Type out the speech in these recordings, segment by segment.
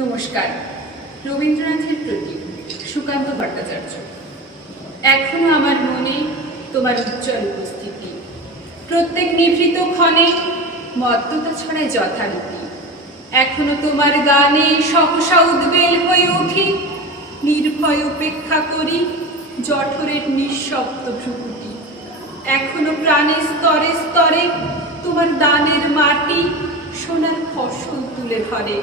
নমস্কার, রবীন্দ্রনাথের প্রতি সুকান্ত ভট্টাচার্য। এখনও আমার মনে তোমার উজ্জ্বল উপস্থিতি। প্রত্যেক নিভৃত ক্ষণে মত্ততা ছড়ায় যথারীতি। এখনও তোমার গানে সহসা উদ্বেল হয়ে উঠি, নির্ভয় উপেক্ষা করি জঠরের নিঃশব্দ ভ্রুকুটি। এখনও প্রাণের স্তরে স্তরে তোমার দানের মাটি সোনার ফসল তুলে ধরে।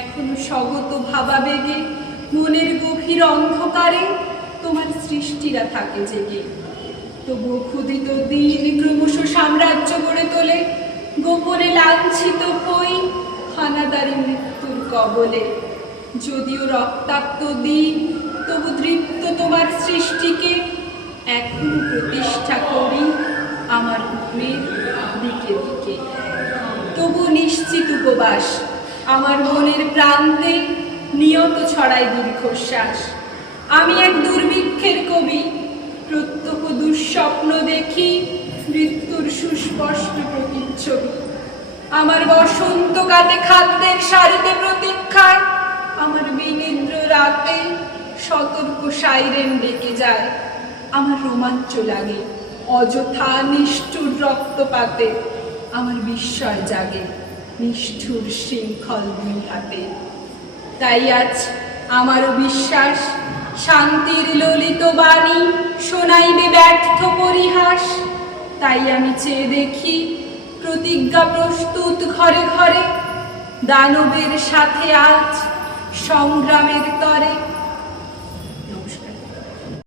এখনও স্বগত ভাবাবেগে, মনের গভীর অন্ধকারে তোমার সৃষ্টিরা থাকে জেগে। তবুও ক্ষুদিত দিন ক্রমশ সাম্রাজ্য গড়ে তোলে, গোপনে লাঞ্ছিত হই হানাদারি মৃত্যুর কবলে। যদিও রক্তাক্ত দিন, তবু দৃপ্ত তোমার সৃষ্টিকে, এখন প্রতিষ্ঠা করি আমার দিকে দিকে। তবু নিশ্চিত উপবাস আমার মনের প্রান্তে নিয়ত ছড়ায় দীর্ঘশ্বাস। আমি এক দুর্ভিক্ষের কবি প্রত্যহ দুঃস্বপ্ন দেখি মৃত্যুর সুস্পষ্ট প্রতিচ্ছবি। আমার বসন্ত কাটে খাদ্যের সারিতে প্রতীক্ষায়, আমার বিনিদ্র রাতে সতর্ক সাইরেন ডেকে যায়। আমার রোমাঞ্চ লাগে, অযথা নিষ্ঠুর রক্তপাতে আমার বিস্ময় জাগে। নিষ্ঠুর শৃঙ্খল দুই হাতে তাই আজ আমারও বিশ্বাস, শান্তির ললিত বাণী শোনাইবে ব্যর্থ পরিহাস। তাই আমি চেয়ে দেখি, প্রতিজ্ঞা প্রস্তুত ঘরে ঘরে। দানবের সাথে আজ সংগ্রামের তরে